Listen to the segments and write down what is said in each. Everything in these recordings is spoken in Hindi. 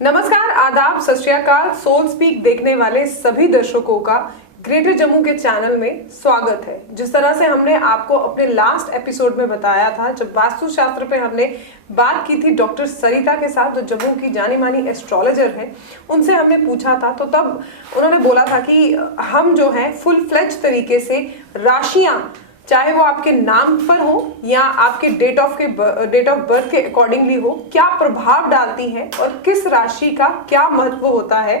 नमस्कार, आदाब, सत श्री अकाल। सोल स्पीक देखने वाले सभी दर्शकों का ग्रेटर जम्मू के चैनल में स्वागत है। जिस तरह से हमने आपको अपने लास्ट एपिसोड में बताया था, जब वास्तुशास्त्र पे हमने बात की थी डॉक्टर सरिता के साथ, जो जम्मू की जानी मानी एस्ट्रोलॉजर हैं, उनसे हमने पूछा था, तो तब उन्होंने बोला था कि हम जो है फुल फ्लेज तरीके से राशियां, चाहे वो आपके नाम पर हो या आपके डेट ऑफ बर्थ के अकॉर्डिंगली हो, क्या प्रभाव डालती है और किस राशि का क्या महत्व होता है,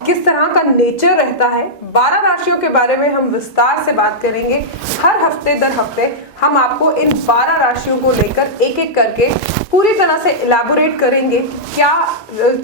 किस तरह का नेचर रहता है। 12 राशियों के बारे में हम विस्तार से बात करेंगे। हर हफ्ते दर हफ्ते हम आपको इन 12 राशियों को लेकर एक एक करके पूरी तरह से इलैबोरेट करेंगे, क्या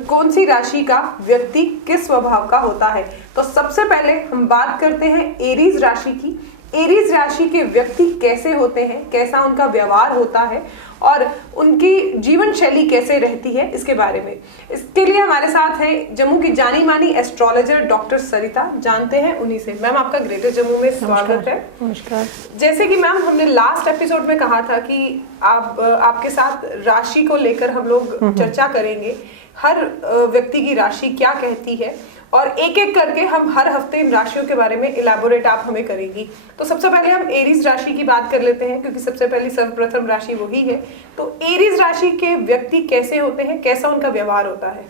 कौन सी राशि का व्यक्ति किस स्वभाव का होता है। तो सबसे पहले हम बात करते हैं एरीज राशि की। एरीज राशि के व्यक्ति कैसे होते हैं, कैसा उनका व्यवहार होता है और उनकी जीवन शैली कैसे रहती है, इसके बारे में। इसके लिए हमारे साथ है जम्मू की जानी मानी एस्ट्रोलॉजर डॉक्टर सरिता। जानते हैं उन्हीं से। मैम, आपका ग्रेटर जम्मू में स्वागत है। नमस्कार। जैसे कि मैम हमने लास्ट एपिसोड में कहा था कि आपके साथ राशि को लेकर हम लोग चर्चा करेंगे, हर व्यक्ति की राशि क्या कहती है, और एक एक करके हम हर हफ्ते इन राशियों के बारे में इलैबोरेट आप हमें करेंगी। तो सबसे पहले हम एरीज राशि की बात कर लेते हैं, क्योंकि सबसे पहली सर्वप्रथम राशि वही है। तो एरीज राशि के व्यक्ति कैसे होते हैं, कैसा उनका व्यवहार होता है?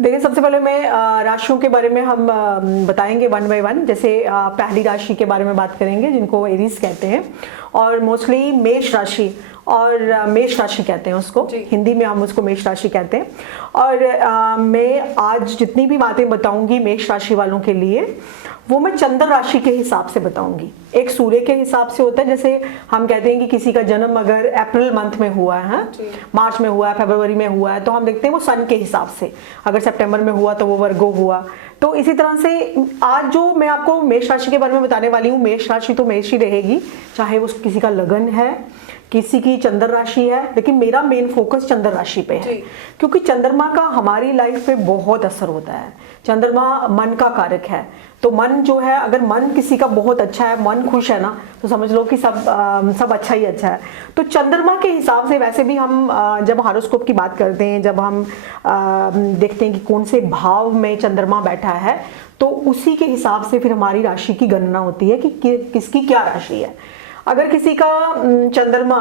देखिए, सबसे पहले मैं राशियों के बारे में हम बताएंगे वन बाय वन। जैसे पहली राशि के बारे में बात करेंगे, जिनको एरीज कहते हैं, और मोस्टली मेष राशि और मेष राशि कहते हैं उसको, हिंदी में हम उसको मेष राशि कहते हैं। और मैं आज जितनी भी बातें बताऊंगी मेष राशि वालों के लिए, वो मैं चंद्र राशि के हिसाब से बताऊंगी। एक सूर्य के हिसाब से होता है, जैसे हम कहते हैं कि किसी का जन्म अगर अप्रैल मंथ में हुआ है, मार्च में हुआ है, फरवरी में हुआ है, तो हम देखते हैं वो सन के हिसाब से। अगर सितंबर में हुआ तो वो वर्गो हुआ। तो इसी तरह से आज जो मैं आपको मेष राशि के बारे में बताने वाली हूँ, मेष राशि तो मेष ही रहेगी, चाहे वो किसी का लगन है, किसी की चंद्र राशि है, लेकिन मेरा मेन फोकस चंद्र राशि पे है, क्योंकि चंद्रमा का हमारी लाइफ पे बहुत असर होता है। चंद्रमा मन का कारक है, तो मन जो है, अगर मन किसी का बहुत अच्छा है, मन खुश है ना, तो समझ लो कि सब अच्छा ही अच्छा है। तो चंद्रमा के हिसाब से वैसे भी हम जब हॉरोस्कोप की बात करते हैं, जब हम देखते हैं कि कौन से भाव में चंद्रमा बैठा है, तो उसी के हिसाब से फिर हमारी राशि की गणना होती है कि किसकी क्या राशि है। अगर किसी का चंद्रमा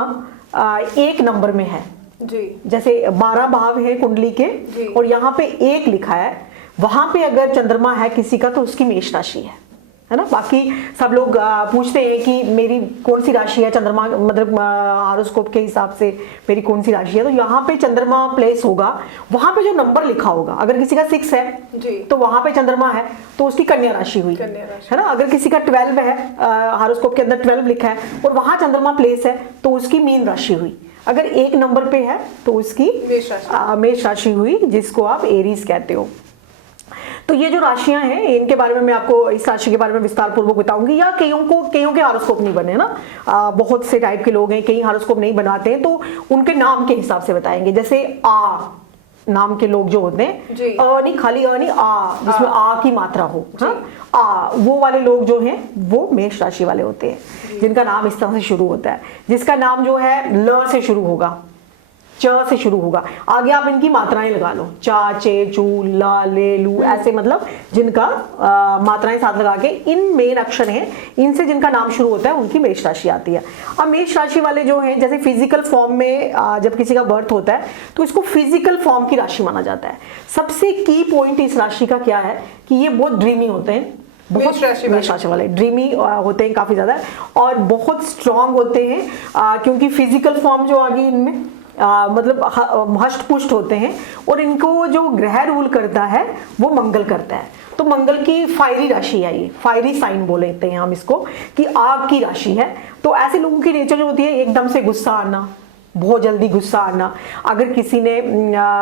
1 नंबर में है जी, जैसे 12 भाव है कुंडली के और यहाँ पे 1 लिखा है, वहां पे अगर चंद्रमा है किसी का, तो उसकी मेष राशि है ना। बाकी सब लोग पूछते हैं कि मेरी कौन सी राशि है, चंद्रमा मतलब हॉरोस्कोप के हिसाब से मेरी कौन सी राशि है। तो यहाँ पे चंद्रमा प्लेस होगा, वहां पे जो नंबर लिखा होगा, अगर किसी का 6 है तो वहां पे चंद्रमा है, तो उसकी कन्या राशि हुई, है ना। अगर किसी का 12 है, हॉरोस्कोप के अंदर 12 लिखा है और वहां चंद्रमा प्लेस है, तो उसकी मीन राशि हुई। अगर 1 नंबर पे है तो उसकी मेष राशि हुई, जिसको आप एरीज कहते हो। तो ये जो राशियां हैं, इनके बारे में मैं आपको इस राशि के बारे में विस्तार पूर्वक बताऊंगी। या कईयों के हॉरोस्कोप नहीं बने ना, बहुत से टाइप के लोग हैं, कई हॉरोस्कोप नहीं बनाते हैं, तो उनके नाम के हिसाब से बताएंगे। जैसे आ नाम के लोग जो होते हैं, नहीं खाली नहीं, जिसमें आ की मात्रा हो, हाँ, वो वाले लोग जो हैं वो मेष राशि वाले होते हैं, जिनका नाम इस तरह से शुरू होता है। जिसका नाम जो है ल से शुरू होगा, च से शुरू होगा, आगे आप इनकी मात्राएं लगा लो, चा, चे, चू, ला, ले, लू, ऐसे, मतलब जिनका मात्राएं साथ लगा के, इन मेन अक्षर हैं, इनसे जिनका नाम शुरू होता है उनकी मेष राशि आती है। अब मेष राशि वाले जो हैं, जैसे फिजिकल फॉर्म में जब किसी का बर्थ होता है तो इसको फिजिकल फॉर्म की राशि माना जाता है। सबसे की पॉइंट इस राशि का क्या है कि ये बहुत ड्रीमी होते हैं, बहुत मेष राशि वाले ड्रीमी होते हैं काफी ज्यादा, और बहुत स्ट्रांग होते हैं, क्योंकि फिजिकल फॉर्म जो आ गई इनमें, मतलब हष्ट पुष्ट होते हैं। और इनको जो ग्रह रूल करता है वो मंगल करता है, तो मंगल की फायरी राशि है, ये फायरी साइन बोलते हैं हम इसको, कि आग की राशि है। तो ऐसे लोगों की नेचर जो होती है, एकदम से गुस्सा आना, बहुत जल्दी गुस्सा आना। अगर किसी ने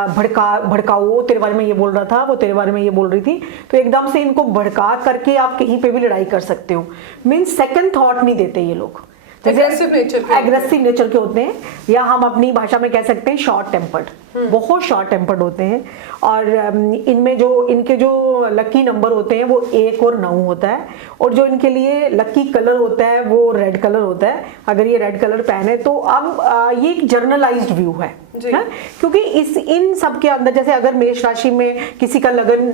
भड़काओ, तेरे बारे में ये बोल रहा था, वो तेरे बारे में ये बोल रही थी, तो एकदम से इनको भड़का करके आप कहीं पे भी लड़ाई कर सकते हो। मीन्स सेकंड थॉट नहीं देते ये लोग, एग्रेसिव नेचर के होते हैं, या हम अपनी भाषा में कह सकते हैं शॉर्ट टेम्पर्ड, बहुत शॉर्ट टेम्पर्ड होते हैं। और इनमें जो इनके जो लकी नंबर होते हैं वो 1 और 9 होता है, और जो इनके लिए लकी कलर होता है वो रेड कलर होता है, अगर ये रेड कलर पहने तो। अब ये एक जर्नलाइज्ड व्यू है, है, क्योंकि इन सब के अंदर जैसे अगर मेष राशि में किसी का लगन,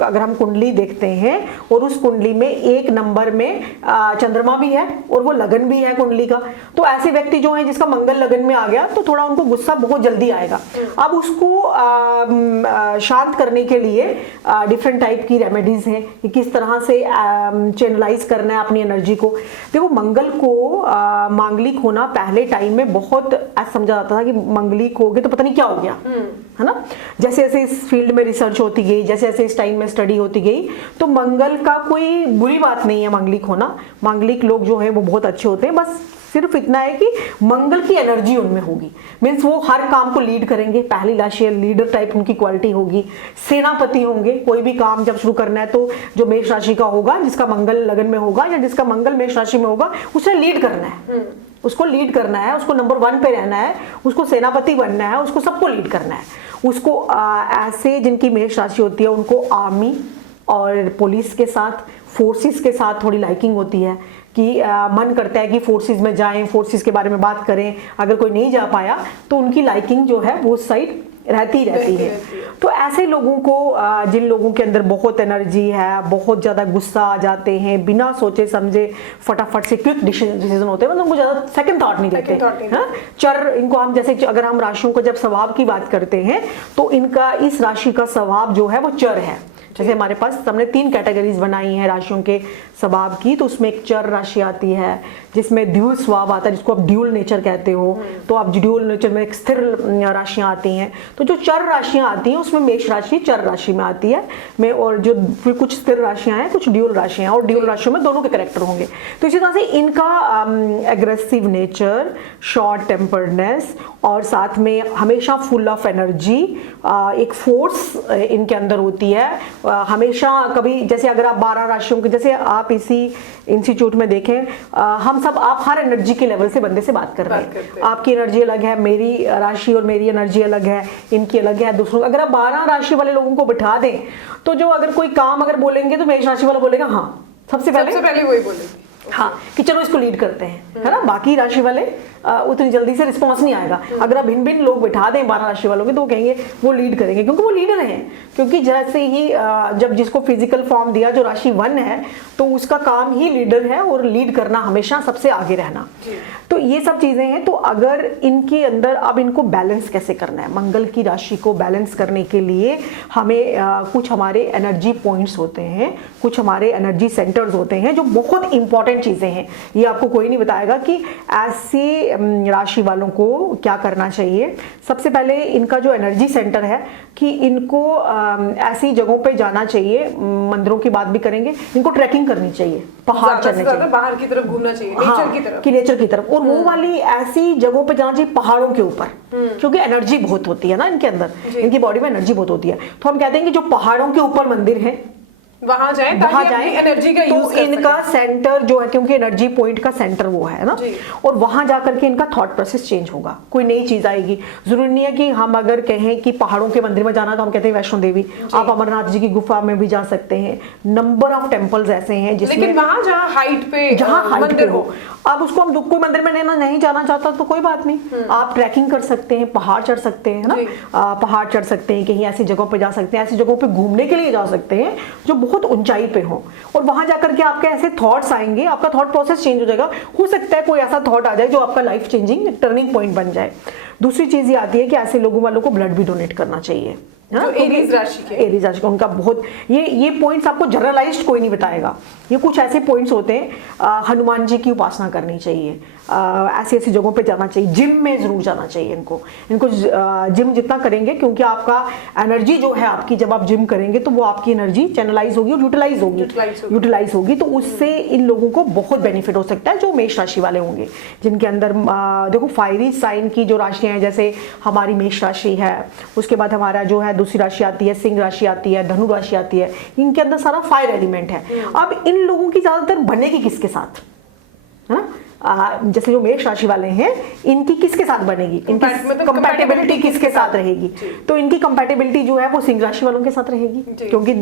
अगर हम कुंडली देखते हैं और उस कुंडली में 1 नंबर में चंद्रमा भी है और वो लगन भी है कुंडली का, तो ऐसे व्यक्ति जो है जिसका मंगल लगन में आ गया तो थोड़ा उनको गुस्सा बहुत जल्दी आएगा। अब उसको शांत करने के लिए डिफरेंट टाइप की रेमेडीज हैं कि किस तरह से चैनलाइज करना है अपनी एनर्जी को। देखो, मंगल को मांगलिक होना पहले टाइम में बहुत ऐसा समझा जाता था कि मांगलिक हो गए तो पता नहीं क्या हो गया, है ना। जैसे जैसे इस फील्ड में रिसर्च होती गई, जैसे जैसे इस टाइम में स्टडी होती गई, तो मंगल का कोई बुरी बात नहीं है मांगलिक होना। मांगलिक लोग जो है वो बहुत अच्छे होते हैं, बस सिर्फ इतना है कि मंगल की एनर्जी उनमें होगी, मीन्स वो हर काम को लीड करेंगे। पहली राशि लीडर टाइप उनकी क्वालिटी होगी, सेनापति होंगे। कोई भी काम जब शुरू करना है तो जो मेष राशि का होगा, जिसका मंगल लगन में होगा या जिसका मंगल मेष राशि में होगा, उसे लीड करना है, उसको लीड करना है, उसको नंबर 1 पे रहना है, उसको सेनापति बनना है, उसको सबको लीड करना है। उसको ऐसे जिनकी मेष राशि होती है उनको आर्मी और पुलिस के साथ, फोर्सेस के साथ थोड़ी लाइकिंग होती है कि मन करता है कि फोर्सेस में जाएं, फोर्सेस के बारे में बात करें। अगर कोई नहीं जा पाया तो उनकी लाइकिंग जो है वो साइड रहती है। तो ऐसे लोगों को, जिन लोगों के अंदर बहुत एनर्जी है, बहुत ज़्यादा गुस्सा आ जाते हैं, बिना सोचे समझे फटाफट से क्विक डिसीजन होते हैं, मतलब उनको ज़्यादा सेकंड थॉट नहीं देते। हाँ, चर इनको हम, जैसे अगर हम राशियों को जब स्वभाव की बात करते हैं तो इनका इस राशि का स्वभाव जो है वो चर है। जैसे हमारे पास हमने 3 कैटेगरीज बनाई हैं राशियों के स्वभाव की, तो उसमें एक चर राशि आती है जिसमें ड्यूल स्वभाव आता है, जिसको आप ड्यूल नेचर कहते हो। तो आप ड्यूल नेचर में एक स्थिर राशियां आती हैं। तो जो चर राशियां आती हैं उसमें मेष राशि चर राशि में आती है में, और जो फिर कुछ स्थिर राशियां हैं, कुछ ड्यूल राशियां हैं, और ड्यूल राशियों में दोनों के कैरेक्टर होंगे। तो इसी तरह से इनका एग्रेसिव नेचर, शॉर्ट टेम्पर्डनेस, और साथ में हमेशा फुल ऑफ एनर्जी, एक फोर्स इनके अंदर होती है हमेशा। कभी जैसे अगर आप 12 राशियों के, जैसे आप इसी इंस्टीट्यूट में देखें, हम सब, आप हर एनर्जी के लेवल से बंदे से बात कर रहे हैं। आपकी एनर्जी अलग है, मेरी राशि और मेरी एनर्जी अलग है, इनकी अलग है, दूसरों। अगर आप 12 राशि वाले लोगों को बिठा दें तो जो अगर कोई काम अगर बोलेंगे तो मेष राशि वाला बोलेगा हाँ, सबसे पहले वही बोलेंगे, हाँ, कि चलो इसको लीड करते हैं, है ना। बाकी राशि वाले उतनी जल्दी से रिस्पॉन्स नहीं आएगा। अगर आप भिन्न भिन्न लोग बिठा दें 12 राशि वालों के तो वो कहेंगे, वो लीड करेंगे, क्योंकि वो लीडर हैं। क्योंकि जैसे ही जब जिसको फिजिकल फॉर्म दिया, जो राशि 1 है, तो उसका काम ही लीडर है, और लीड करना, हमेशा सबसे आगे रहना। तो ये सब चीजें हैं। तो अगर इनके अंदर, अब इनको बैलेंस कैसे करना है, मंगल की राशि को बैलेंस करने के लिए हमें कुछ हमारे एनर्जी पॉइंट्स होते हैं, कुछ हमारे एनर्जी सेंटर्स होते हैं, जो बहुत इंपॉर्टेंट चीजें हैं। ये आपको कोई नहीं बताएगा कि ऐसे राशि वालों को क्या करना चाहिए। सबसे पहले इनका जो एनर्जी सेंटर है, कि इनको ऐसी जगहों पे जाना चाहिए, मंदिरों की बात भी करेंगे, इनको ट्रैकिंग करनी चाहिए, पहाड़ चढ़ने चाहिए, बाहर की तरफ घूमना चाहिए, नेचर की तरफ, और वो वाली ऐसी जगहों पे जाना चाहिए पहाड़ों के ऊपर, क्योंकि एनर्जी बहुत होती है ना इनके अंदर, इनकी बॉडी में एनर्जी बहुत होती है। तो हम कहते हैं कि जो पहाड़ों के ऊपर मंदिर है वहां जाएं, एनर्जी का तो इनका सेंटर जो है, क्योंकि एनर्जी पॉइंट का सेंटर वो है ना, और वहां जाकर के इनका थॉट प्रोसेस चेंज होगा, कोई नई चीज आएगी। जरूरी नहीं है कि हम अगर कहें कि पहाड़ों के मंदिर में जाना, तो हम कहते हैं वैष्णो देवी, आप अमरनाथ जी की गुफा में भी जा सकते हैं। नंबर ऑफ टेम्पल्स ऐसे हैं जिसमें, लेकिन वहां जहाँ हाइट पे हो, अब उसको हम कोई मंदिर में नहीं जाना चाहता तो कोई बात नहीं, आप ट्रैकिंग कर सकते हैं, पहाड़ चढ़ सकते हैं ना, पहाड़ चढ़ सकते हैं, कहीं ऐसी जगहों पे जा सकते हैं, ऐसी जगहों पे घूमने के लिए जा सकते हैं जो बहुत ऊंचाई पे हो, और वहां जाकर के आपके ऐसे थॉट्स आएंगे, आपका थॉट प्रोसेस चेंज हो जाएगा। हो सकता है कोई ऐसा थॉट आ जाए जो आपका लाइफ चेंजिंग टर्निंग पॉइंट बन जाए। दूसरी चीज ये आती है कि ऐसे लोगों वालों को ब्लड भी डोनेट करना चाहिए। एरीज राशि का उनका बहुत, ये पॉइंट्स आपको जनरलाइज्ड कोई नहीं बताएगा। ये कुछ ऐसे पॉइंट्स होते हैं। हनुमान जी की उपासना करनी चाहिए, ऐसी ऐसी जगहों पे जाना चाहिए, जिम में जरूर जाना चाहिए इनको जिम जितना करेंगे, क्योंकि आपका एनर्जी जो है आपकी, जब आप जिम करेंगे तो वो आपकी एनर्जी चैनलाइज होगी और यूटिलाइज होगी। तो उससे इन लोगों को बहुत बेनिफिट हो सकता है, जो मेष राशि वाले होंगे, जिनके अंदर देखो फायरी साइन की जो राशियां हैं, जैसे हमारी मेष राशि है, उसके बाद हमारा जो है दूसरी राशि आती है, सिंह राशि आती है, धनु राशि आती है, इनके अंदर सारा फायर एलिमेंट है। अब इन लोगों की ज्यादातर बनेगी किसके साथ, है ना, जैसे जो मेष राशि वाले हैं इनकी किसके साथ बनेगी, इनकी कंपैटिबिलिटी किसके साथ रहेगी, तो इनकी कंपैटिबिलिटी जो है वो सिंह राशि वालों के साथ रहेगी क्योंकि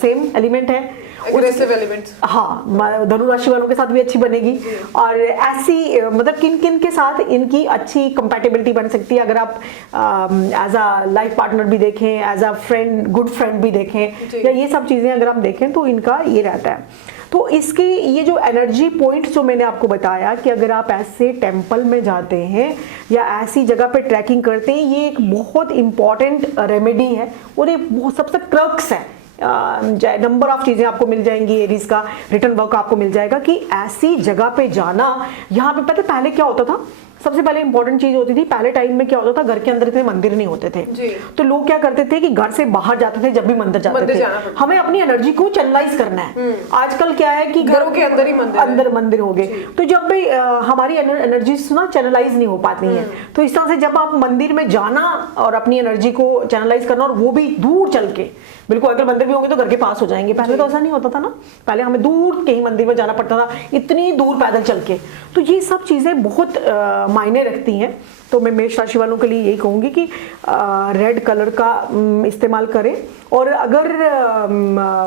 सेम एलिमेंट है, एग्रेसिव एलिमेंट्स। हाँ, धनु राशि वालों के साथ भी अच्छी बनेगी। और ऐसी मतलब किन किन के साथ इनकी अच्छी कंपैटिबिलिटी बन सकती है, अगर आप एज अ लाइफ पार्टनर भी देखें, as a friend, good friend भी देखें, या ये सब चीजें अगर आप देखें तो इनका ये रहता है। तो इसकी ये जो एनर्जी पॉइंट्स जो मैंने आपको बताया कि अगर आप ऐसे टेंपल में जाते हैं या ऐसी जगह पे ट्रैकिंग करते हैं, ये एक बहुत इंपॉर्टेंट रेमेडी है और ये सबसे क्रक्स है। नंबर ऑफ चीजें आपको मिल जाएंगी, एरीज का रिटर्न वर्क आपको मिल जाएगा कि ऐसी जगह पे जाना। यहाँ पे पहले क्या होता था, सबसे पहले इंपॉर्टेंट चीज होती थी, पहले टाइम में क्या होता था, घर के अंदर इतने मंदिर नहीं होते थे, तो लोग क्या करते थे कि घर से बाहर जाते थे, जब भी मंदिर जाते थे, हमें अपनी एनर्जी को चैनलाइज करना है। आजकल क्या है कि घरों के अंदर ही मंदिर हो गए, तो जब भी हमारी एनर्जी ना चैनलाइज नहीं हो पाती है, तो इस तरह से जब आप मंदिर में जाना और अपनी एनर्जी को चैनलाइज करना, और वो भी दूर चल के, बिल्कुल अगर मंदिर भी होंगे तो घर के पास हो जाएंगे, पहले तो ऐसा नहीं होता था ना, पहले हमें दूर कहीं मंदिर में जाना पड़ता था, इतनी दूर पैदल चल के। तो ये सब चीजें बहुत मायने रखती हैं। तो मैं मेष राशि वालों के लिए यही कहूंगी कि रेड कलर का इस्तेमाल करें, और अगर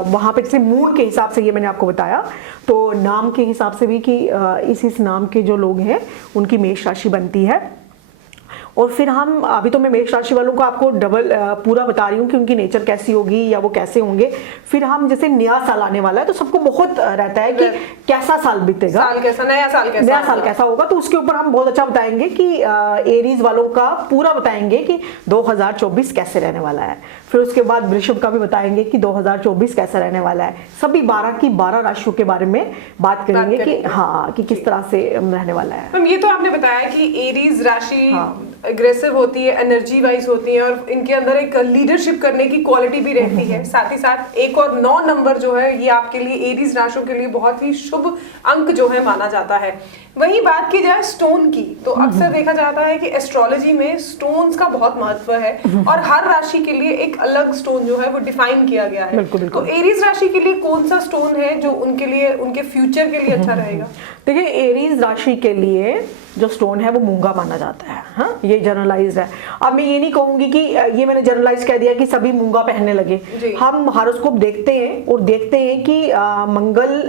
वहां पे जैसे मून के हिसाब से ये मैंने आपको बताया, तो नाम के हिसाब से भी कि इस नाम के जो लोग हैं उनकी मेष राशि बनती है। और फिर हम अभी तो मैं मेष राशि वालों को आपको डबल पूरा बता रही हूँ कि उनकी नेचर कैसी होगी या वो कैसे होंगे। फिर हम जैसे नया साल आने वाला है तो सबको बहुत रहता है कि कैसा साल बीतेगा, साल कैसा, नया साल कैसा होगा, तो उसके ऊपर हम बहुत अच्छा बताएंगे कि एरीज वालों का पूरा बताएंगे कि 2024 कैसे रहने वाला है। फिर उसके बाद वृषभ का भी बताएंगे कि 2024 कैसा रहने वाला है। सभी 12 की 12 राशियों के बारे में बात करेंगे कि हाँ कि किस तरह से रहने वाला है। मैम ये तो आपने बताया कि एरीज राशि एग्रेसिव होती है, एनर्जी वाइज होती है, और इनके अंदर एक लीडरशिप करने की क्वालिटी भी रहती है। साथ ही साथ 1 और 9 नंबर जो है ये आपके लिए एरीज राशियों के लिए बहुत ही शुभ अंक जो है माना जाता है। वहीं बात की जाए स्टोन की, तो अक्सर देखा जाता है कि एस्ट्रोलॉजी में स्टोन्स का बहुत महत्व है और हर राशि के लिए एक अलग स्टोन जो है वो डिफाइन किया गया है। तो एरीज राशि के लिए कौन सा स्टोन है जो उनके लिए, उनके फ्यूचर के लिए अच्छा रहेगा? देखिए, एरीज राशि के लिए जो स्टोन है वो मूंगा माना जाता है। हाँ, ये जनरलाइज है। अब मैं ये नहीं कहूंगी कि ये मैंने जनरलाइज कह दिया कि सभी मूंगा पहनने लगे। हम हॉरोस्कोप देखते हैं और देखते हैं कि मंगल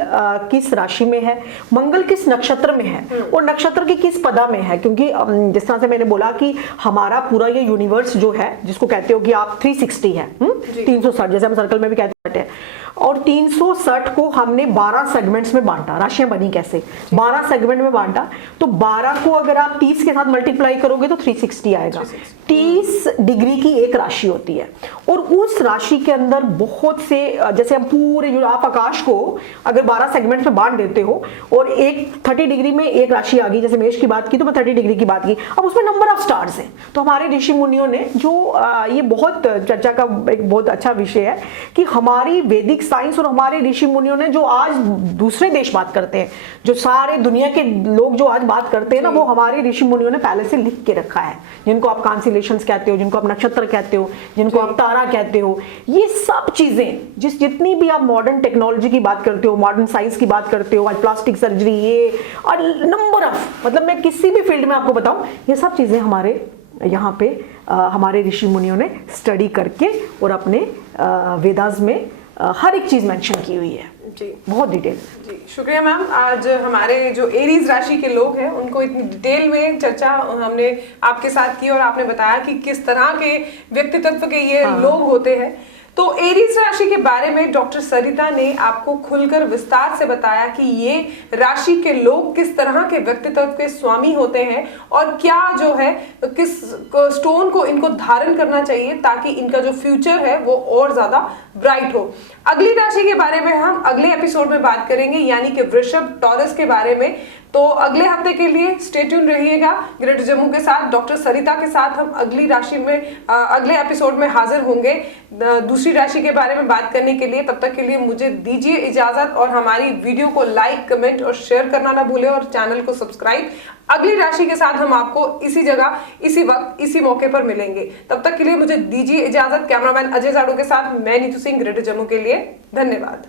किस राशि में है, मंगल किस नक्षत्र में है और नक्षत्र की किस पदा में है। क्योंकि जिस तरह से मैंने बोला कि हमारा पूरा ये यूनिवर्स जो है, जिसको कहते हो कि आप 360 है, 360 जैसे हम सर्कल में भी कहते हैं, और 360 को हमने 12 सेगमेंट्स में बांटा। राशियां बनी कैसे? 12 सेगमेंट में बांटा, तो 12 को अगर आप 30 के साथ मल्टीप्लाई करोगे तो 360 आएगा। 30 डिग्री की एक राशि होती है और उस राशि के अंदर बहुत से, जैसे हम पूरे जो आप आकाश को अगर 12 सेगमेंट्स में बांट देते हो और एक 30 डिग्री में एक राशि आ गई, जैसे मेष की बात की तो मैं 30 डिग्री की बात की, अब उसमें नंबर ऑफ स्टार्स हैं। तो हमारे ऋषि मुनियों ने जो ये बहुत चर्चा का एक बहुत अच्छा विषय है कि हमारी वैदिक साइंस और हमारे ऋषि मुनियों ने जो आज दूसरे देश बात करते हैं, जो सारे दुनिया के लोग जो आज बात करते हैं ना, वो हमारे ऋषि मुनियों ने पहले से लिख के रखा है। जिनको आप कांस्टेलेशंस कहते हो, जिनको आप नक्षत्र कहते हो, जिनको आप तारा कहते हो, ये सब चीजें जितनी भी आप मॉडर्न टेक्नोलॉजी की बात करते हो, मॉडर्न साइंस की बात करते हो, आज प्लास्टिक सर्जरी, ये और नंबर ऑफ, मतलब मैं किसी भी फील्ड में आपको बताऊं, ये सब चीजें हमारे यहाँ पे हमारे ऋषि मुनियों ने स्टडी करके और अपने वेदास में हर एक चीज मेंशन की हुई है जी, बहुत डिटेल। जी शुक्रिया मैम। आज हमारे जो एरीज राशि के लोग हैं उनको इतनी डिटेल में चर्चा हमने आपके साथ की और आपने बताया कि किस तरह के व्यक्तित्व के ये लोग होते हैं। तो एरीज राशि के बारे में डॉक्टर सरिता ने आपको खुलकर विस्तार से बताया कि ये राशि के लोग किस तरह के व्यक्तित्व के स्वामी होते हैं और क्या जो है किस स्टोन को इनको धारण करना चाहिए ताकि इनका जो फ्यूचर है वो और ज्यादा ब्राइट हो। अगली राशि के बारे में हम अगले एपिसोड में बात करेंगे, यानी कि वृषभ, टॉरस के बारे में। तो अगले हफ्ते के लिए स्टे ट्यून रहिएगा ग्रेटर जम्मू के साथ। डॉक्टर सरिता के साथ हम अगली राशि में अगले एपिसोड में हाजिर होंगे दूसरी राशि के बारे में बात करने के लिए। तब तक के लिए मुझे दीजिए इजाजत और हमारी वीडियो को लाइक, कमेंट और शेयर करना ना भूलें और चैनल को सब्सक्राइब। अगली राशि के साथ हम आपको इसी जगह, इसी वक्त, इसी मौके पर मिलेंगे। तब तक के लिए मुझे दीजिए इजाजत। कैमरामैन अजय जाड़ो के साथ मैं नीतू सिंह, ग्रेटर जम्मू के लिए। धन्यवाद।